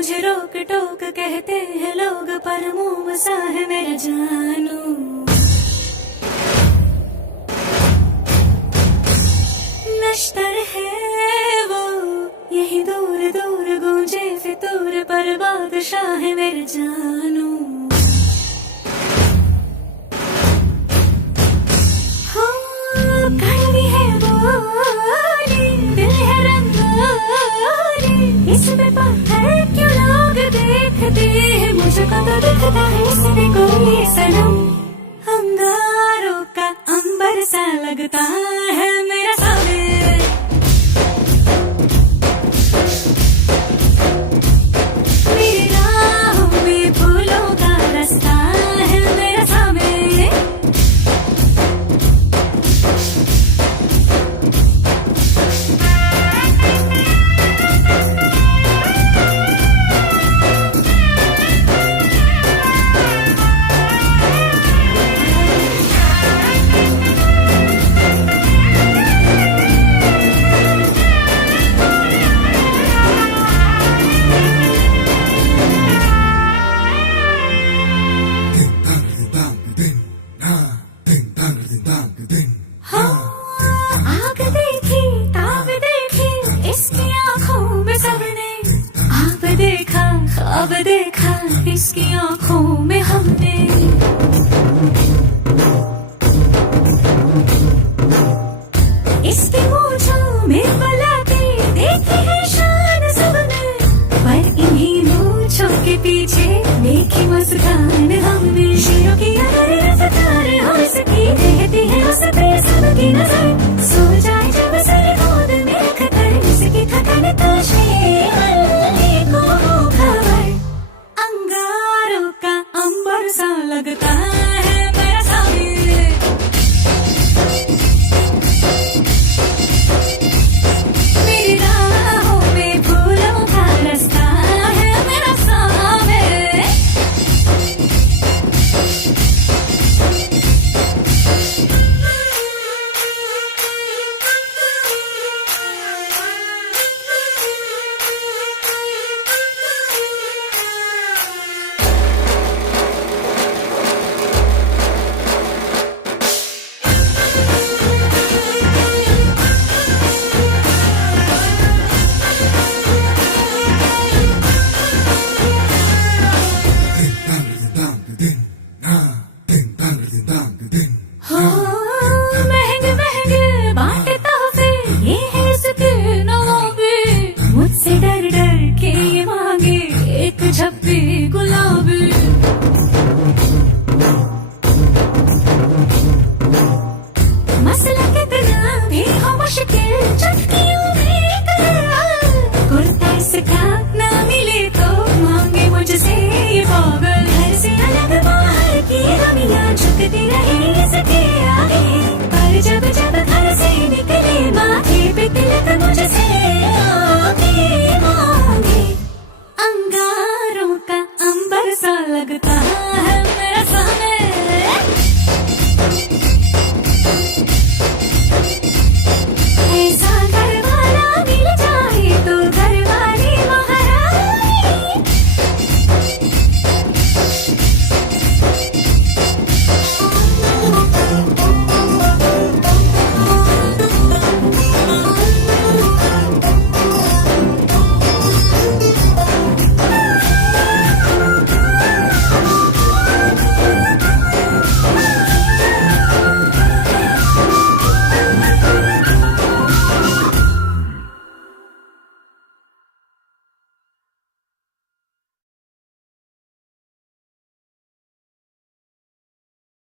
मुझे रोक टोक कहते हैं लोग, पर मुंह बसा है मेरा जानू। नश्तर है वो यही दूर दूर गूंजे फितूर, पर बादशाह है मेरा जानू। कड़वी है बोली, दिल है रंगोली, इसमें पत्थर क्यों लोग देखते हैं, मुझको तो दिखता है इसमें कोई सनम। अंगारों का अंबर सा लगता है मेरा सामने, मेरी राहों में फूलों का रास्ता है मेरा सामने। आग देखी ताब देखी इसकी आंखों में सबने, आप देखा ख्वाब देखा इसकी आंखों में हमने। इसकी मूंछों में पलके देखी है शान सबने, पर इन्हीं मूंछों के पीछे देखी मुस्कान हमने। शेरों की अगर रफ्तार हो इसकी, कहती है उस पे सबकी नजर।